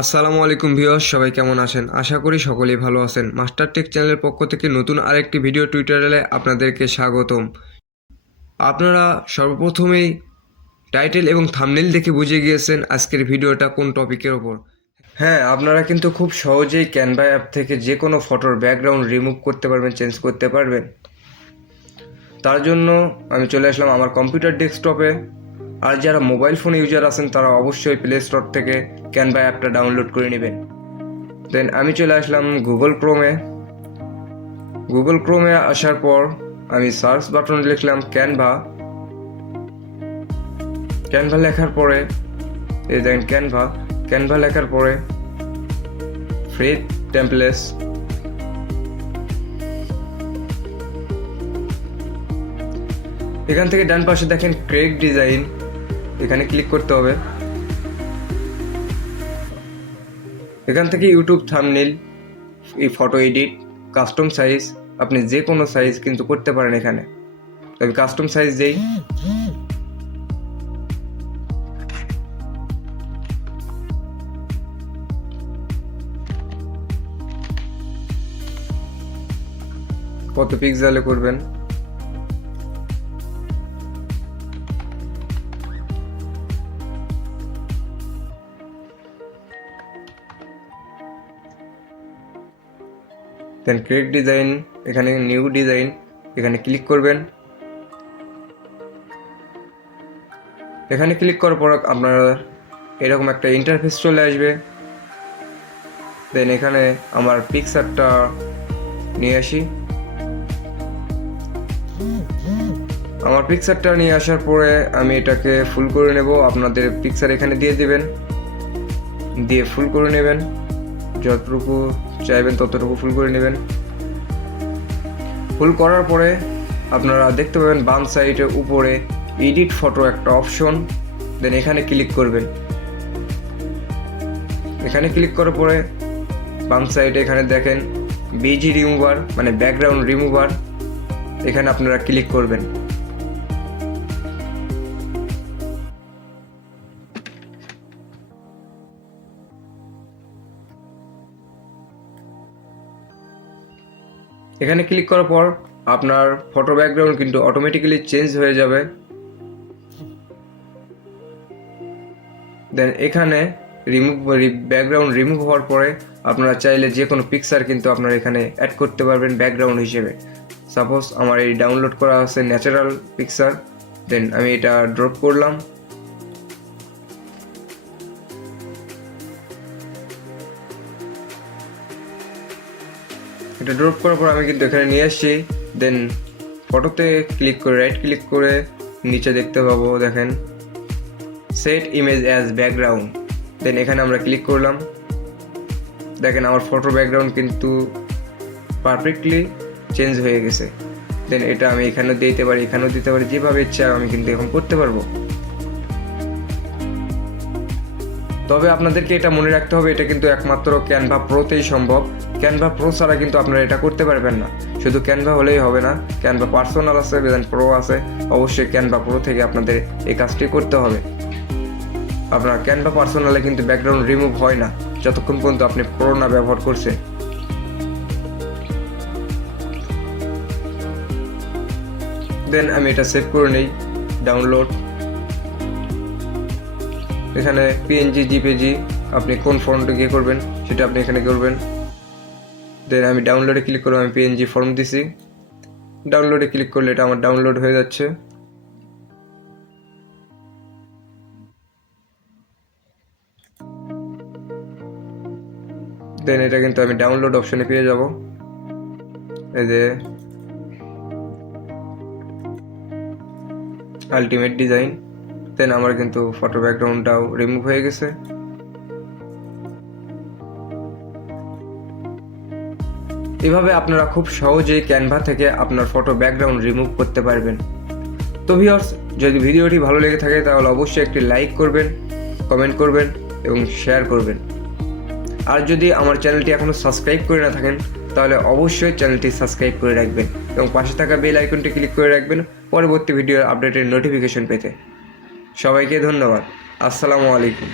আসসালামু আলাইকুম ভিউয়ার্স, সবাই কেমন আছেন? আশা করি সকলেই ভালো আছেন। মাস্টার টেক চ্যানেলের পক্ষ থেকে নতুন আরেকটি ভিডিও টিউটোরিয়ালে আপনাদেরকে স্বাগতম। আপনারা সর্বপ্রথমেই টাইটেল এবং থাম্বনেল দেখে বুঝে গিয়েছেন আজকের ভিডিওটা কোন টপিকের ওপর। হ্যাঁ, আপনারা কিন্তু খুব সহজেই ক্যানভা অ্যাপ থেকে যে কোনো ফটোর ব্যাকগ্রাউন্ড রিমুভ করতে পারবেন, চেঞ্জ করতে পারবেন। তার জন্য আমি চলে আসলাম আমার কম্পিউটার ডেস্কটপে। আর যারা মোবাইল ফোন ইউজার আছেন তারা অবশ্যই প্লে স্টোর থেকে ক্যানভা অ্যাপটা ডাউনলোড করে নেবেন। দেন আমি চলে আসলাম গুগল ক্রোমে আসার পর আমি সার্চ বাটন লিখলাম ক্যানভা লেখার পরে এই দেখেন ক্যানভা লেখার পরে ফ্রি টেমপ্লেটস, এখান থেকে ডান পাশে দেখেন ক্রিয়েট ডিজাইন, এখানে ক্লিক করতে হবে। এখান থেকে ইউটিউব থাম্বনেল, এই ফটো এডিট, কাস্টম সাইজ, আপনি যে কোনো সাইজ কিন্তু করতে পারেন। এখানে আমি কাস্টম সাইজ দেই। কত পিক্সেলে করবেন দেন ক্রিয়েট ডিজাইন, এখানে নিউ ডিজাইন, এখানে ক্লিক করবেন। এখানে ক্লিক করার পর আপনার এরকম একটা ইন্টারফেস চলে আসবে। দেন এখানে আমার পিকচারটা নিয়ে আসি। আমার পিকচারটা নিয়ে আসার পরে আমি এটাকে ফুল করে নেব। আপনাদের পিকচার এখানে দিয়ে দিবেন, দিয়ে ফুল করে নেবেন, যতটুকু চাইবেন ততটুকু ফুল করে নেবেন। ফুল করার পরে আপনারা দেখতে পাবেন বাম সাইডের উপরে এডিট ফটো একটা অপশন, দেন এখানে ক্লিক করবেন। এখানে ক্লিক করার পরে বাম সাইডে এখানে দেখেন বিজি রিমুভার মানে ব্যাকগ্রাউন্ড রিমুভার, এখানে আপনারা ক্লিক করবেন। এখানে ক্লিক করার পর আপনার ফটো ব্যাকগ্রাউন্ড কিন্তু অটোমেটিক্যালি চেঞ্জ হয়ে যাবে। দেন এখানে ব্যাকগ্রাউন্ড রিমুভ হওয়ার পরে আপনারা চাইলে যে কোনো পিকচার কিন্তু আপনারা এখানে অ্যাড করতে পারবেন ব্যাকগ্রাউন্ড হিসেবে। সাপোজ আমার এই ডাউনলোড করা আছে ন্যাচারাল পিকচার, দেন আমি এটা ড্রপ করলাম। এটা ড্রপ করার পর আমি কিন্তু এখানে নিয়ে আসছি। দেন ফটোতে ক্লিক করে রাইট ক্লিক করে নিচে দেখতে পাবো দেখেন সেট ইমেজ অ্যাজ ব্যাকগ্রাউন্ড, দেন এখানে আমরা ক্লিক করলাম। দেখেন আমার ফটো ব্যাকগ্রাউন্ড কিন্তু পারফেক্টলি চেঞ্জ হয়ে গেছে। দেন এটা আমি এখানেও দিতে পারি, এখানেও দিতে পারি, যেভাবে ইচ্ছা আমি কিন্তু এখন করতে পারবো। তবে আপনাদেরকে এটা মনে রাখতে হবে, এটা কিন্তু একমাত্র ক্যানভা প্রোতেই সম্ভব। ক্যানভা প্রো ছাড়া কিন্তু আপনারা এটা করতে পারবেন না। শুধু ক্যানভা হলেই হবে না, ক্যানভা পার্সোনাল আছে, দেন প্রো আছে, অবশ্যই ক্যানভা প্রো থেকে আপনাদের এই কাজটি করতে হবে। আপনার ক্যানভা পার্সোনালে কিন্তু ব্যাকগ্রাউন্ড রিমুভ হয় না যতক্ষণ পর্যন্ত আপনি প্রো না ব্যবহার করছেন। দেন আমি এটা সেভ করে নেই, ডাউনলোড। এখানে পিএনজি, জিপিজি, আপনি কোন ফন্টে গিয়ে করবেন সেটা আপনি এখানে করবেন। দেন আমি ডাউনলোডে ক্লিক করব, আমি পিএনজি ফর্ম দিছি। ডাউনলোডে ক্লিক করলে এটা আমার ডাউনলোড হয়ে যাচ্ছে। দেন এটা কিন্তু আমি ডাউনলোড অপশনে পেয়ে যাব। এই যে আলটিমেট ডিজাইন, দেন আমার কিন্তু ফটো ব্যাকগ্রাউন্ডটাও রিমুভ হয়ে গেছে। এভাবে আপনারা খুব সহজেই ক্যানভা থেকে আপনার ফটো ব্যাকগ্রাউন্ড রিমুভ করতে পারবেন। তো ভিউয়ার্স, যদি ভিডিওটি ভালো লেগে থাকে তাহলে অবশ্যই একটি লাইক করবেন, কমেন্ট করবেন এবং শেয়ার করবেন। আর যদি আমার চ্যানেলটি এখনও সাবস্ক্রাইব করে না থাকেন তাহলে অবশ্যই চ্যানেলটি সাবস্ক্রাইব করে রাখবেন এবং পাশে থাকা বেল আইকনটি ক্লিক করে রাখবেন পরবর্তী ভিডিওর আপডেটের নোটিফিকেশন পেতে। সবাইকে ধন্যবাদ। আসসালামু আলাইকুম।